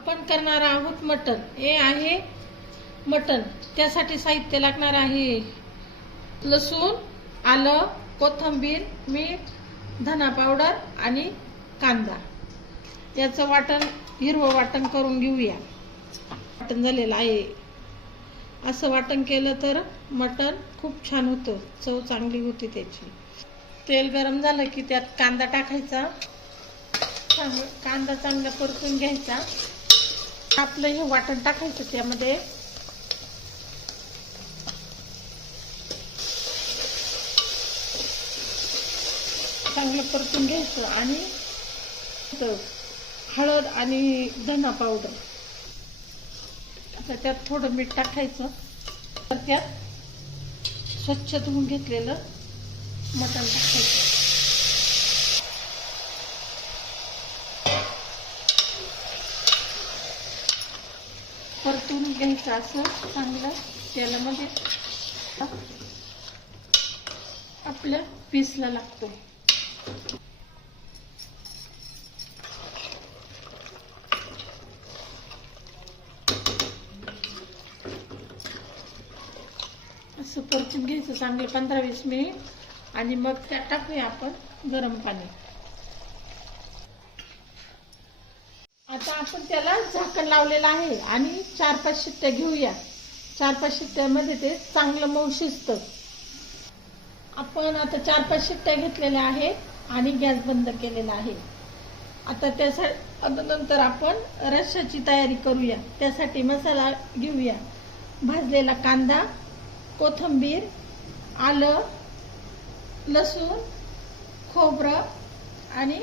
आपण करणार आहोत मटण. हे आहे मटण. त्यासाठी साहित्य लागणार आहे लसूण आलं कोथिंबीर मीठ धना पावडर आणि कांदा. याचं वाटण हिरवं वाटण करून घेऊया. वाटण झालेलं आहे. असं वाटण केलं तर मटण खूप छान होतं. चव चांगली होती त्याची. तेल गरम झालं की त्यात कांदा टाकायचा. चांगलं कांदा चांगला परतून घ्यायचा. आपलं हे वाटण टाकायचं त्यामध्ये. चांगलं परतून घ्यायचं आणि हळद आणि धना पावडर. आता त्यात थोडं मीठ टाकायचं. तर त्यात स्वच्छ धुवून घेतलेलं मटण टाकायचं. परतून घ्यायचं असं चांगलं तेलामध्ये. आपल्या पीसला लागतो. असं परतून घ्यायचं चांगलं पंधरा वीस मिनिट. आणि मग त्यात टाकूया आपण गरम पाणी. आता आपण त्याला झाकण लावलेलं आहे आणि चार पाच शिट्ट्या घेऊया. चार पाच शिट्ट्यामध्ये ते चांगलं मऊ शिजतं. आपण आता चार पाच शिट्ट्या घेतलेल्या आहे आणि गॅस बंद केलेला आहे. आता त्यासाठी नंतर आपण रश्याची तयारी करूया. त्यासाठी मसाला घेऊया. भाजलेला कांदा कोथिंबीर आलं लसूण खोबरं आणि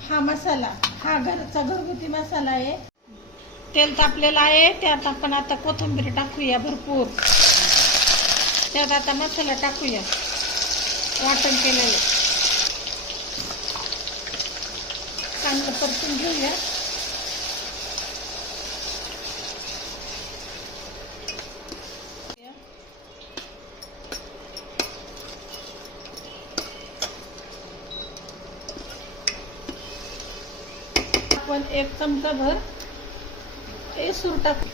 हा मसाला हा घरचा घरगुती मसाला आहे. तेल तापलेलं आहे त्यात आपण आता कोथिंबीर टाकूया भरपूर. त्यात आता मसाला टाकूया वाटण केलेलं. चांगलं परतून घेऊया. आपण एक चमचा भर हे सूर टाकू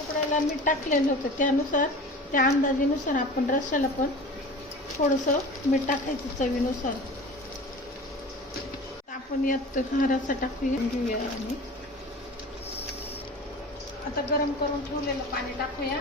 उकडायला मीठ टाकलेलं होतं त्यानुसार त्या अंदाजेनुसार आपण रश्याला पण थोडंसं मीठ टाकायचं चवीनुसार. आपण यात हा रस्सा टाकूया. घेऊया आणि आता गरम करून ठेवलेलं पाणी टाकूया.